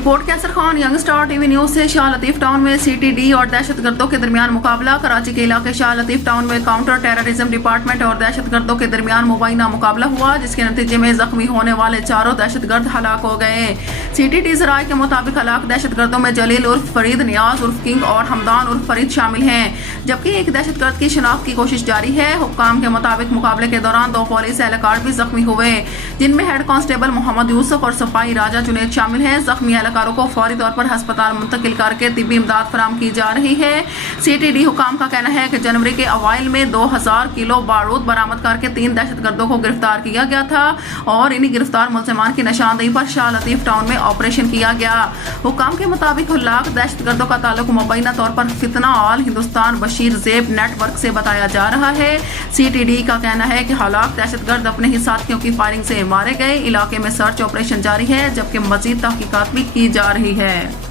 Report Qaiser Khan, young star TV news से। Shah Latif town में CTD और दहशतगर्दों के दरमियान मुकाबला। कराची के इलाके शाह लतीफ टाउन में काउंटर टेररिज्म डिपार्टमेंट और दहशतगर्दों के दरमियान मुबैना मुकाबला हुआ, जिसके नतीजे में जख्मी होने वाले चारों दहशतगर्द हलाक हो गए। सीटीडी जराये के मुताबिक हलाक दहशतगर्दों में जलील उर्फ फरीद, नियाज उर्फ किंग और हमदान उर्फ फरीद शामिल हैं, जबकि एक दहशतगर्द की शिनाख्त की कोशिश जारी है। हुक्काम के मुताबिक मुकाबले के दौरान 2 पुलिस एहलकार भी जख्मी हुए, जिनमें हेड कांस्टेबल मोहम्मद यूसुफ और सिपाही राजा जुनेद शामिल हैं। जख्मी एहलकारों को फौरी तौर पर अस्पताल मुंतकिल करके तिब्बी इमदाद फराहम की जा रही है। सीटीडी हुकाम का कहना है कि जनवरी के अवाइल में 2000 किलो बारूद बरामद करके 3 दहशतगर्दों को गिरफ्तार किया गया था और इन्हीं गिरफ्तार मुलजमान की निशानदेही पर शाह लतीफ टाउन में ऑपरेशन किया गया। हुकाम के मुताबिक हलाक दहशतगर्दों का ताल्लुक मुबैना तौर पर फितना ऑल हिंदुस्तान बशीर जेब नेटवर्क से बताया जा रहा है। सीटीडी का कहना है कि हलाक दहशतगर्द अपने ही साथियों की फायरिंग से मारे गए। इलाके में सर्च ऑपरेशन जारी है, जबकि मजीद तहकीकात भी की जा रही है।